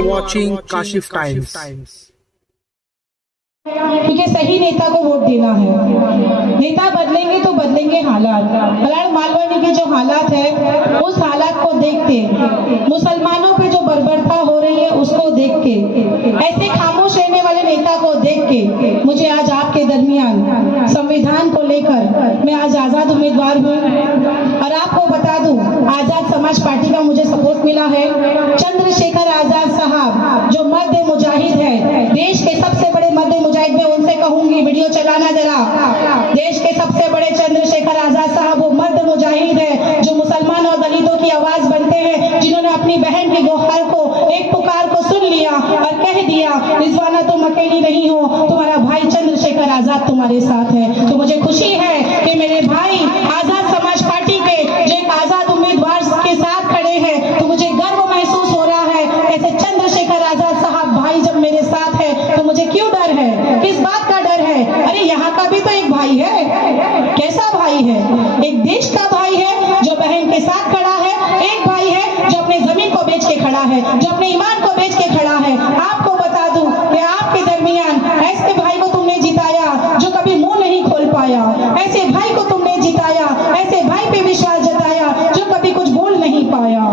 are watching Kashif Times. क्योंकि सही नेता को वोट देना है। नेता बदलेंगे तो बदलेंगे हालात। मलाड मालवानी के जो हालात है उस हालात को देखते, मुसलमानों पे जो बर्बरता हो रही है उसको देख के, ऐसे खामोश रहने वाले नेता को देख के मुझे आज आपके दरमियान संविधान को लेकर मैं आज आजाद उम्मीदवार हूँ। और आपको बता दूं, आजाद समाज पार्टी का मुझे सपोर्ट मिला है। चंद्रशेखर आजाद साहब जो मर्द मुजाहिद है, देश के सबसे बड़े मर्द मुजाहिद, मैं उनसे कहूंगी वीडियो चलाना जरा। देश के सबसे बड़े चंद्रशेखर आजाद साहब वो मर्द मुजाहिद है जो मुसलमान और दलितों की आवाज बनते हैं, जिन्होंने अपनी बहन की गुहार को, एक पुकार को सुन लिया और कह दिया, रिजवाना तुम अकेली नहीं हो, तुम्हारा भाई चंद्रशेखर आजाद तुम्हारे साथ है। तो मुझे खुशी है कि मेरे भाई आजाद समाज पार्टी के जो एक आजाद उम्मीदवार के साथ खड़े हैं, तो मुझे गर्व महसूस हो रहा है। ऐसे चंद्रशेखर आजाद साहब भाई जब मेरे साथ है तो मुझे क्यों डर है, किस बात का डर है? अरे यहाँ का भी तो एक भाई है। कैसा भाई है? एक देश का भाई है जो बहन के साथ खड़ा है, एक भाई है जो अपने जमीन को बेच के खड़ा है, जो अपने ईमान को बेच के खड़ा है। आपको बता दूं कि आपके दरमियान ऐसे भाई को तुमने जिताया जो कभी मुंह नहीं खोल पाया, ऐसे भाई को तुमने जिताया, ऐसे भाई पे विश्वास जताया जो कभी कुछ बोल नहीं पाया,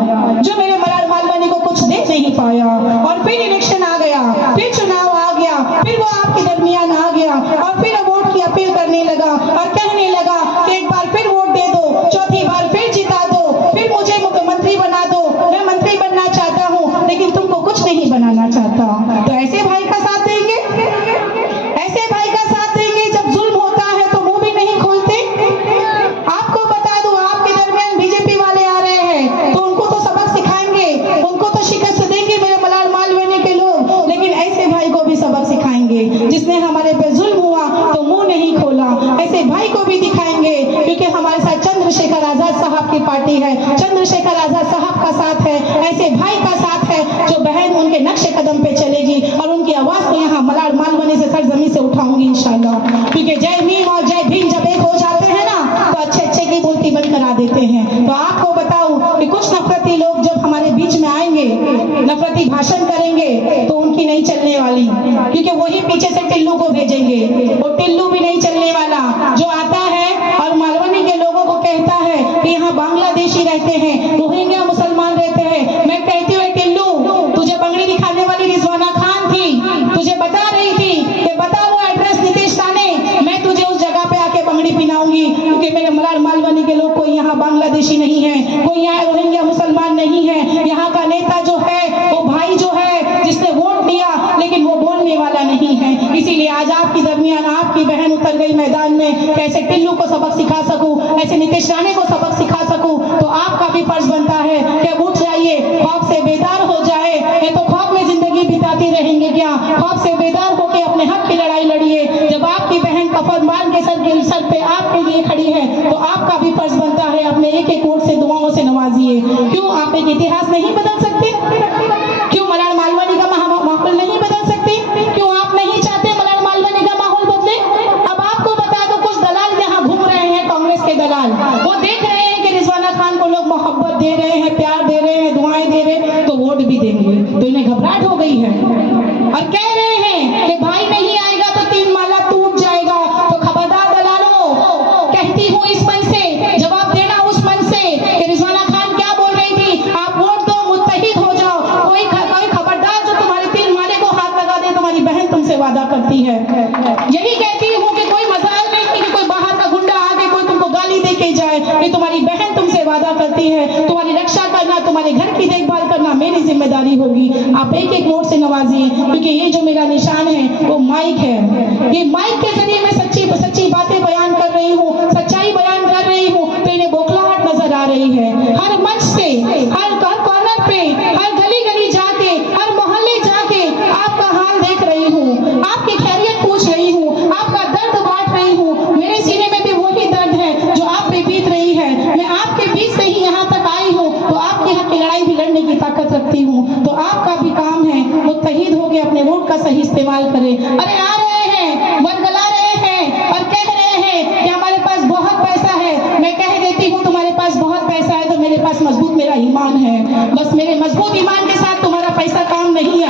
जो मेरे मलाड मालवानी को कुछ दे नहीं पाया। और फिर इलेक्शन आ गया, फिर चुनाव आ गया, फिर वो आपके दरमियान आ गया और फिर वोट की अपील करने लगा और कहने लगा कि एक बार फिर वोट दे दो, चौथी बार फिर जिता दो, फिर मुझे मुख्यमंत्री बना दो, मैं मंत्री बनना चाहता हूँ लेकिन तुमको कुछ नहीं बनाना चाहता। तो ऐसे भाई का साथ देंगे? ऐसे भाई का साथ देंगे जब जुल्म होता है तो मुंह भी नहीं खोलते? आपको बता दूं, आपके दरमियान बीजेपी वाले आ रहे हैं तो उनको तो सबक सिखाएंगे, उनको तो शिकस्त देंगे मेरे मलाड मालवानी के लोग, लेकिन ऐसे भाई को भी सबक सिखाएंगे जिसने हमारे पे जुल्म हुआ तो मुंह नहीं खोला। ऐसे भाई को भी दिखाएंगे क्योंकि हमारे साथ चंद्रशेखर आजाद साहब की पार्टी है, चंद्रशेखर आजाद साहब का साथ है, ऐसे भाई का साथ है जो बहन उनके नक्शे कदम पे चलेगी और उनकी आवाज को यहाँ मलाड मालवानी से सरजमी से उठाऊंगी इंशाल्लाह। क्योंकि जय भीम और जय भीम जब एक हो जाते हैं ना तो अच्छे अच्छे की बोलती बंद करा देते हैं। तो आपको बताऊं कि कुछ नफरती लोग जब हमारे बीच में आएंगे, नफरती भाषण करेंगे तो उनकी नहीं चलने वाली, क्योंकि वही पीछे से टिल्लू को भेजेंगे। वो टिल्लू भी नहीं चलने वाला जो आता है और मालवानी के लोगों को कहता है कि यहाँ बांग्लादेशी रहते हैं, रोहिंग्या मुसलमान रहते हैं। मैं कहती हूँ टिल्लू, तुझे बंगड़ी दिखाने वाली रिजवाना खान थी, तुझे बता रही थी कि बता वो एड्रेस नीतीश राणे, मैं तुझे उस जगह पे आके बंगड़ी पिनाऊंगी। क्योंकि मेरे मलाड मालवानी के लोग कोई यहाँ बांग्लादेशी नहीं है, कोई यहाँ रोहिंग्या मुसलमान नहीं है। यहाँ का नेता जो है वो भाई जो है जिसने वोट दिया लेकिन वो बोलने वाला नहीं है। इसीलिए आज आपकी दरमियान आपकी बहन उतर गई मैदान में, कैसे टिल्लू को सबक सिखा सकूं, ऐसे नीतीश राणे को सबक सिखा सकूं। तो आपका भी फर्ज बनता है कि उठ जाइए, खौफ से बेदार हो जाए। ये तो खौफ में जिंदगी बिताती रहेंगे क्या? खौफ से बेदार होकर अपने हक की लड़ाई लड़िए। जब आपकी बहन कफन बांध के सर पे आपके लिए खड़ी है तो आपका भी फर्ज बनता है अपने एक एक वोट से दुआओं से नवाजिए। क्यों आप एक इतिहास नहीं बदल सकते? क्यों मलाड मालवानी का माहौल नहीं बदल सकते? क्यों आप नहीं चाहते मलाड मालवानी का माहौल बदले? अब आपको बता दो, कुछ दलाल यहाँ घूम रहे हैं, कांग्रेस के दलाल, वो देख रहे हैं कि रिजवाना खान को लोग मोहब्बत दे रहे हैं, प्यार दे रहे हैं, दुआएं दे रहे हैं तो वोट भी देंगे। तो इन्हें घबराहट हो गई है और कह रहे हैं कि भाई नहीं आएगा तो 3 माला टूट जाएगा। तो खबरदार दलालों, कहती हूँ इस मन से जवाब देना उस मन से कि रिजवाना खान क्या बोल रही थी, आप वोट दो, मुत्तहिद हो जाओ। कोई खबरदार जो तुम्हारे 3 माले को हाथ लगा दे, तुम्हारी बहन तुमसे वादा करती है। यही कहती हूँ कि कोई मजाल नहीं कि कोई बाहर का गुंडा आके कोई तुमको गाली दे के जाए, कि तुम्हारी बहन तुमसे वादा करती है, तुम्हारी रक्षा करना, तुम्हारे घर की देखभाल करना मेरी जिम्मेदारी होगी। आप एक एक वोट से नवाजिए, क्योंकि ये जो मेरा निशान है वो माइक है। ये माइक के जरिए मैं सच्ची बातें बयान कर रही हूँ, सच्चाई बयान कर रही हूँ तो इन्हें बौखलाहट नजर आ रही है। हर मंच से, हर कॉर्नर पे, हर गली गली जाके, हर मोहल्ले जाके आपका हाल देख रही हूँ, आपकी खैरियत पूछ रही हूँ, आपका दर्द बांट रही हूँ। मेरे सीने में भी वही दर्द है जो आप पे बीत रही है। मैं आपके बीच से ही यहाँ तक आई हूँ तो आपके हक की लड़ाई भी लड़ने की ताकत रखती हूँ। तो आपका भी काम है मुत्तहिद हो के अपने वोट का सही इस्तेमाल करें। अरे आ रहे हैं, बरगला रहे हैं और कह रहे हैं कि हमारे पास बहुत पैसा है। मैं कह देती हूँ तुम्हारे पास बहुत पैसा है तो मेरे पास मजबूत मेरा ईमान है। बस मेरे मजबूत ईमान के साथ तुम्हारा पैसा काम नहीं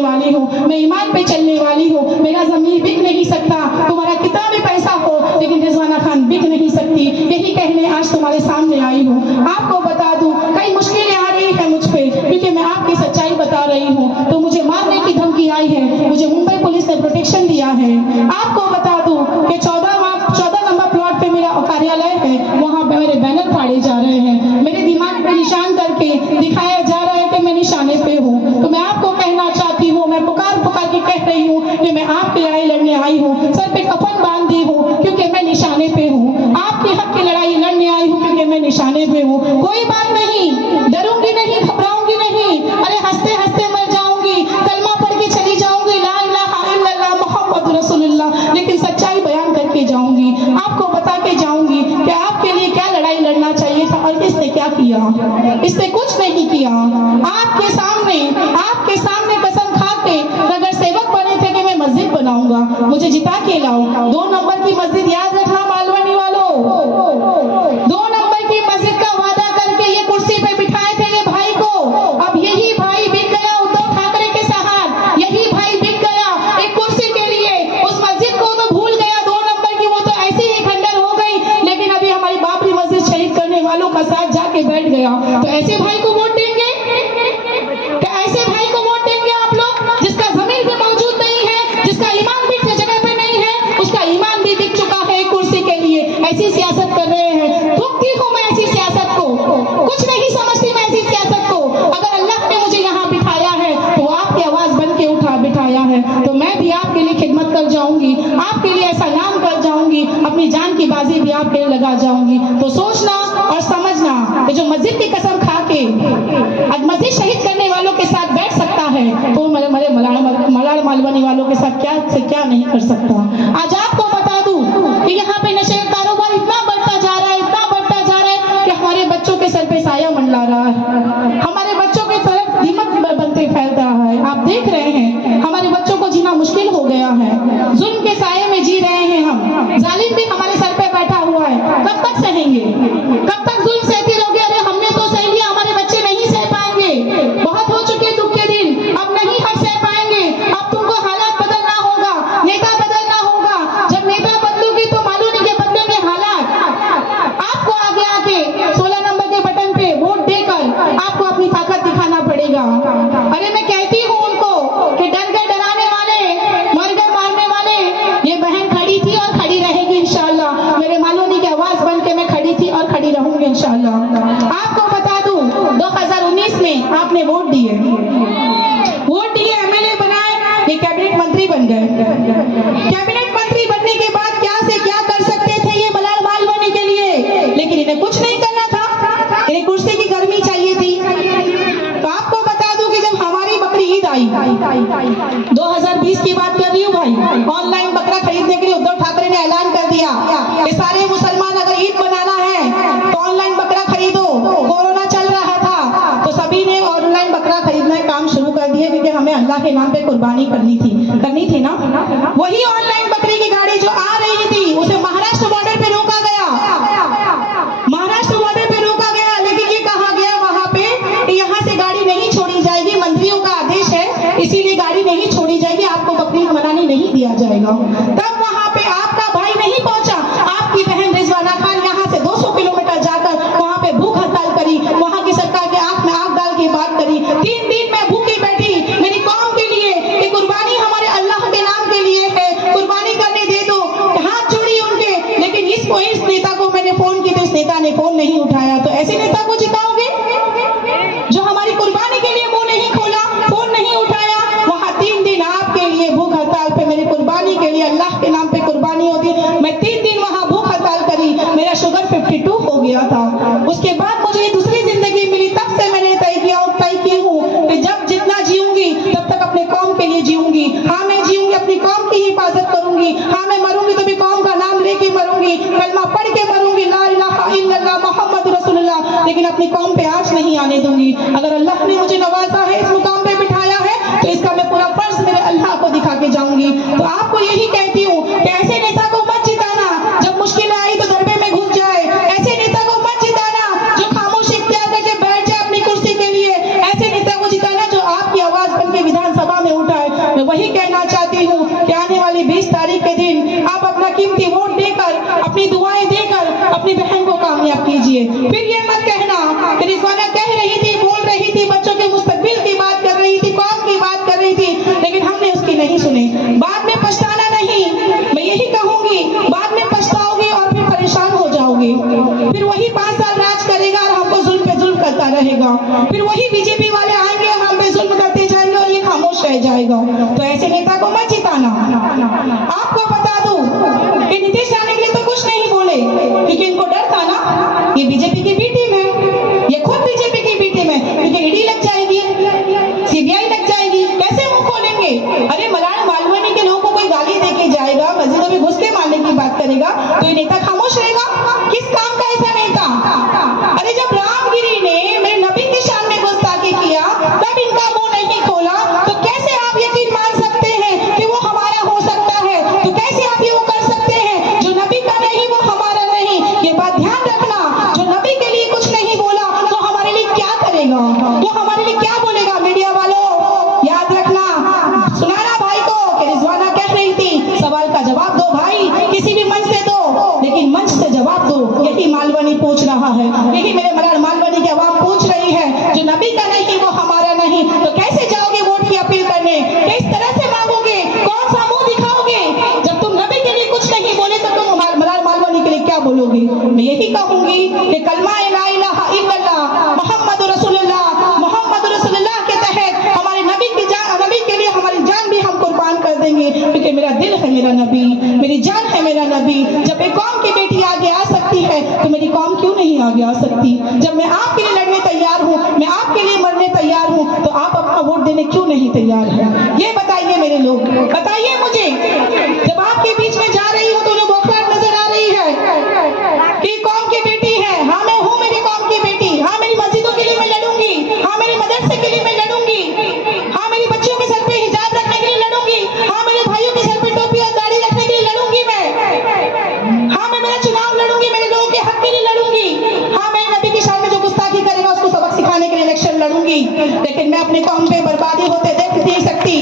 करने वाली हूँ, मैं ईमान पे चलने वाली हूँ, मेरा जमीन बिक नहीं सकता, तुम्हारा कितना भी पैसा हो लेकिन रिजवाना खान बिक नहीं सकती। यही कहने आज तुम्हारे सामने आई हूँ। आपको बता दूं कई मुश्किलें आ रही है मुझ पे, क्योंकि मैं आपकी सच्चाई बता रही हूँ। तो मुझे मारने की धमकी आई है, मुझे मुंबई पुलिस ने प्रोटेक्शन दिया है। आपको बता दूं कि 14 नंबर प्लॉट पे मेरा कार्यालय है, वहाँ पे मेरे बैनर फाड़े जा रहे हैं, मेरे दिमाग पे निशान करके दिखाया जा रहा है कि मैं निशाने पे हूँ। तो मैं आपको कहना चाहती हूँ, मैं पुकार के कह रही हूँ कि मैं आपकी लड़ाई लड़ने आई हूँ, सर पे कफन बांधी हूँ क्योंकि मैं निशाने पे हूँ, आपके हक की लड़ाई लड़ने आई हूँ क्योंकि मैं निशाने पे हूँ। कोई बात नहीं, डरूंगी नहीं, घबराऊंगी नहीं, अरे हंसते हंसते मर जाऊंगी, कलमा पढ़ के चली जाऊंगी, ला इलाहा इल्लल्लाह मुहम्मद रसूलुल्लाह, लेकिन सच्चाई बयान करके जाऊंगी, आपको बता के जाऊंगी कि आपके लिए क्या लड़ाई लड़ना चाहिए था और इसने क्या किया। इसने कुछ नहीं किया। आपके सामने कसम खा के अगर सेवक बने थे कि मैं मस्जिद बनाऊंगा, मुझे जिता के लाओ। 2 नंबर की मस्जिद याद रखना मालवनी वालों, 2 नंबर की मस्जिद का वादा करके ये कुर्सी पे बिठाए थे ये भाई को, अब यही भाई बिक गया उद्धव ठाकरे के साथ, यही भाई बिक गया एक कुर्सी के लिए। उस मस्जिद को तो भूल गया 2 नंबर की, वो तो ऐसी ही खंडर हो गई, लेकिन अभी हमारी बाबरी मस्जिद शहीद करने वालों का साथ जाके बैठ गया। तो ऐसे भाई को वोट देंगे? क्या ऐसे भाई को वोट देंगे आप लोग जिसका जमीन भी मौजूद नहीं है, जिसका ईमान भी जगह पे नहीं है, उसका ईमान भी बिक चुका है कुर्सी के लिए? ऐसी सियासत कर रहे हैं। थूकती हूँ मैं ऐसी सियासत को, कुछ नहीं समझती मैं ऐसी सियासत को। अगर अल्लाह ने मुझे यहाँ बिठाया है तो आपकी आवाज बन के बिठाया है, तो मैं भी आपके लिए खिदमत कर जाऊंगी, आपके लिए ऐसा नाम कर जाऊंगी, अपनी जान की बाजी भी आपके लिए लगा जाऊंगी। तो सोचना और समझना कि जो मस्जिद की कसम खा के आज मस्जिद शहीद करने वालों के साथ बैठ सकता है, तो मलाड़ मालवनी वालों के साथ क्या से क्या नहीं कर सकता। आज आपको बता दूं कि यहाँ पे नशे का कारोबार इतना बढ़ता जा रहा है, इतना बढ़ता जा रहा है कि हमारे बच्चों के सर पे साया मंडला रहा है, हमारे बच्चों के तरफ दीमक बनते फैल रहा है। आप देख रहे हैं हमारे बच्चों को जीना मुश्किल हो गया है, जुल्म के साये में जी रहे हैं हम, जालिम भी हमारे सर पे बैठा हुआ है। कब तक सहेंगे, कब तक जुल्म सहते रहोगे? अरे हमने तो सह लिया, हमारे बच्चे नहीं सह पाएंगे। बहुत हो चुके दुख के दिन, अब नहीं हम सह पाएंगे। अब तुमको हालात बदलना होगा, नेता बदलना होगा। जब नेता बदलोगे तो मालूम नहीं के बदलेंगे हालात। आपको आगे आके 16 नंबर के बटन पे वोट देकर आपको अपनी ताकत दिखाना पड़ेगा। अरे मैं कहती हूँ उनको कि डर गए डराने वाले, मर गए मारने वाले, ये बहन खड़ी थी और खड़ी रहेगी इंशाल्लाह। मेरे मालूनी की आवाज बन के मैं खड़ी थी और खड़ी रहूंगी इंशाल्लाह। आपको बता दूं 2019 में आपने वोट दिए, एमएलए बनाए, ये कैबिनेट मंत्री बन गए। कैबिनेट मंत्री बनने के बाद क्या से क्या कर सकते थे ये मलाड़ मालवनी के लिए, लेकिन इन्हें कुछ नहीं करना था, इन्हें कुर्सी की गर्मी चाहिए थी। तो आपको बता दूं कि जब हमारी बकरी ईद आई, 2020 की बात कर रही हूँ भाई, ऑनलाइन बकरा खरीदने के लिए उद्धव ठाकरे ने ऐलान कर दिया कि सारे मुसलमान अगर ईद बनाना है तो ऑनलाइन बकरा खरीदो। कोरोना चल रहा था तो सभी ने ऑनलाइन बकरा खरीदना काम शुरू कर दिया, क्योंकि हमें अल्लाह के नाम पे कुर्बानी करनी थी ना। वही ऑनलाइन बकरी की गाड़ी जो आ रही थी उसे महाराष्ट्र बॉर्डर पे रोका गया, महाराष्ट्र बॉर्डर पे रोका गया, लेकिन ये कहा गया वहां पे कि यहाँ से गाड़ी नहीं छोड़ी जाएगी, मंत्रियों का आदेश है, इसीलिए गाड़ी नहीं छोड़ी जाएगी, आपको बकरीद मनाने नहीं दिया जाएगा। तब वहां पे आपका भाई नहीं पहुंचा, आपकी बहन रिजवाना खान यहाँ से 200 किलोमीटर जाकर वहां पे भूख हड़ताल करी, वहां की सरकार के आंख में आंख डाल के बात करी। 3 दिन मैं भूखी बैठी मेरी कौम के लिए, ये कुर्बानी हमारे अल्लाह के नाम के लिए है, कुर्बानी करने दे दो, हाथ जोड़ी उनके। लेकिन इस नेता को मैंने फोन की तो इस नेता ने फोन नहीं उठाया। तो ऐसे नेता को जिताओगे जो हमारी कुर्बानी के लिए मुंह नहीं खोला, फोन नहीं उठाया? वहां 3 दिन आपके लिए भूख हड़ताल पे, मेरी कुर्बानी के लिए, अल्लाह के नाम पे कुर्बानी होती। मैं 3 दिन वहां भूख हड़ताल करी, मेरा शुगर 52 हो गया था। उसके बाद मुझे दूसरी जिंदगी मिली, तब से मैंने तय की हूँ कि जब जितना जीऊंगी तब तक अपने कौम के लिए जीऊंगी। हाँ मैं जीऊंगी, अपनी कौम की हिफाजत करूंगी। हाँ मैं मरूंगी तो भी कौम का नाम लेके मरूंगी, कलमा पढ़ के मरूंगी, ला इलाहा इल्लल्लाह मुहम्मद रसूलुल्लाह, लेकिन अपनी कौम पे आंच नहीं आने दूंगी। अगर अल्लाह ने मुझे नवाजा है, इस मुकाम पे बिठाया है, तो इसका मैं पूरा फर्ज मेरे अल्लाह को दिखा के जाऊंगी। तो आपको यही कहती हूँ कि ऐसे नेता को मत जिताना जब मुश्किल आई तो दरबे में घुस जाए, ऐसे नेता को मत जिताना जो खामोश इख्तियार करके बैठ जाए अपनी कुर्सी के लिए, ऐसे नेता को जिताना जो आपकी आवाज बन के विधानसभा में उठा जाएगा, फिर वही बीजेपी वाले आएंगे, हम पे जुल्म करते जाएंगे और ये खामोश रह जाएगा। तो ऐसे नेता को मत जिताना। आपको बता दूं कि नीतीश आने के लिए तो कुछ नहीं बोले, क्योंकि इनको डर था ना, ये बीजेपी की बी टीम है, ये खुद बीजेपी की बी टीम है, क्योंकि ईडी लग जाएगी, सीबीआई लग जाएगी, कैसे मुंह खोलेंगे? अरे मलाड मालवनी के लोगों को कोई गाली देके जाएगा, मस्जिदों में घुस के मारने की बात करेगा, तो ये नेता खामोश रहेगा? किस काम का ऐसा नेता? अरे जब रामगिरी ने मेरे नबी की शान में गुस्ताखी किया, तब इनका मुंह नहीं खोला, तो कैसे आप यकीन मान सकते हैं कि वो हमारा हो सकता है? तो कैसे आप ये वो कर सकते हैं? जो नबी का नहीं वो हमारा नहीं। ये बात ध्यान रखना, जो नबी के लिए कुछ नहीं बोला तो हमारे लिए क्या करेगा? तो हमारे लिए क्या बोलेगा? मीडिया वालों याद रखना, सुनाना भाई को कि रिजवाना कह रही थी सवाल का जवाब दो भाई, किसी भी मंच से दो, लेकिन मंच से जवाब दो। यही मालवनी पूछ रहा है, यही मेरे मलाड मालवनी की आवाम पूछ रही है। जो नबी का नहीं वो हमारा नहीं, तो कैसे जाओगे वोट की अपील करने? किस तरह से मांगोगे? कौन सा मुंह दिखाओगे? जब तुम नबी के लिए कुछ नहीं बोले तो तुम मलाड मालवनी के लिए क्या बोलोगे? मैं यही कहूंगी कि कलमा ला इलाहा इल्लल्लाह मोहम्मद रसूलुल्लाह के तहत हमारे नबी की जान, नबी के लिए हमारी जान भी हम कुर्बान कर देंगे, क्योंकि मेरा दिल है मेरा नबी, मेरी जान है मेरा नबी। जब एक कौम की बेटी आगे आ सकती है तो मेरी कौम क्यों नहीं आगे आ सकती? जब मैं आपके लिए लड़ने तैयार हूँ, मैं आपके लिए मरने तैयार हूँ, तो आप अपना वोट देने क्यों नहीं तैयार हैं? ये बताइए मेरे लोग, बताइए मुझे। जब आपके बीच में जा रही हूँ तो जो बौखलाहट नजर आ रही है कि कौम की बेटी है, हाँ मैं हूँ मेरी कौम की बेटी, हाँ मेरी मस्जिदों के लिए मैं लड़ूंगी, हाँ मेरे मदरसे के लिए मैं लड़ूंगी, हाँ मेरी बच्चियों के सर पे हिजाब रखने के लिए लड़ूंगी, हाँ मेरे भाइयों के सर पे टोपी और दाढ़ी रखने के लिए लड़ूंगी मैं, हाँ मैं मेरा चुनाव लड़ूंगी, मेरे लोगों के हक के लिए लड़ूंगी, हाँ मैं नबी की शान में जो गुस्ताखी करेगा उसको सबक सिखाने के लिए इलेक्शन लड़ूंगी। लेकिन मैं अपने कौम पे बर्बादी होते देख नहीं सकती।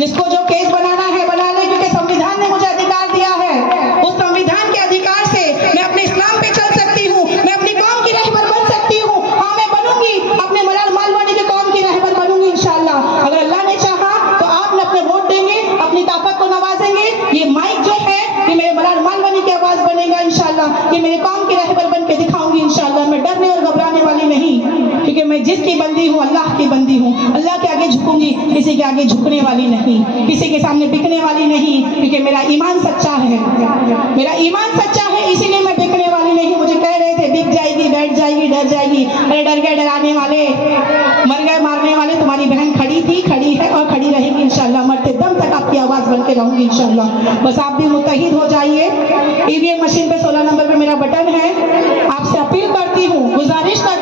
जिसको जो केस बनाना है बना ले, क्योंकि संविधान ने मुझे अधिकार दिया है, उस संविधान के अधिकार से मैं अपने इस्लाम पे चल सकती हूँ, मैं अपनी कौम की रहबर बन सकती हूँ। हाँ मैं बनूंगी, अपने मलाड मालवनी के कौम की रहबर बनूंगी इंशाल्लाह। अगर अल्लाह ने चाहा तो आप अपने वोट देंगे, अपनी ताकत को नवाजेंगे। ये माइक जो है ये मेरे मलाड मालवनी की आवाज बनेगा इंशाल्लाह, ये मेरे कौम की रहबर बन के दिखाऊंगी इंशाल्लाह। मैं डरने और घबराने वाली नहीं, क्योंकि मैं जिसकी बंदी हूँ अल्लाह की बंदी हूँ। अल्लाह के आगे झुकूंगी, किसी के आगे झुकने वाली नहीं, किसी के सामने बिकने वाली नहीं, क्योंकि मेरा ईमान सच्चा है, मेरा ईमान सच्चा है, इसीलिए मैं बिकने वाली नहीं। मुझे कह रहे थे बिक जाएगी, बैठ जाएगी, डर जाएगी। अरे डर गए डराने वाले, मर गए मारने वाले। तुम्हारी बहन खड़ी थी, खड़ी है और खड़ी रहेगी इंशाल्लाह। मरते दम तक आपकी आवाज बन के रहूंगी इंशाल्लाह। बस आप भी मुत्तहिद हो जाइए। ईवीएम मशीन पे 16 नंबर पे मेरा बटन है, आपसे अपील करती हूँ, गुजारिश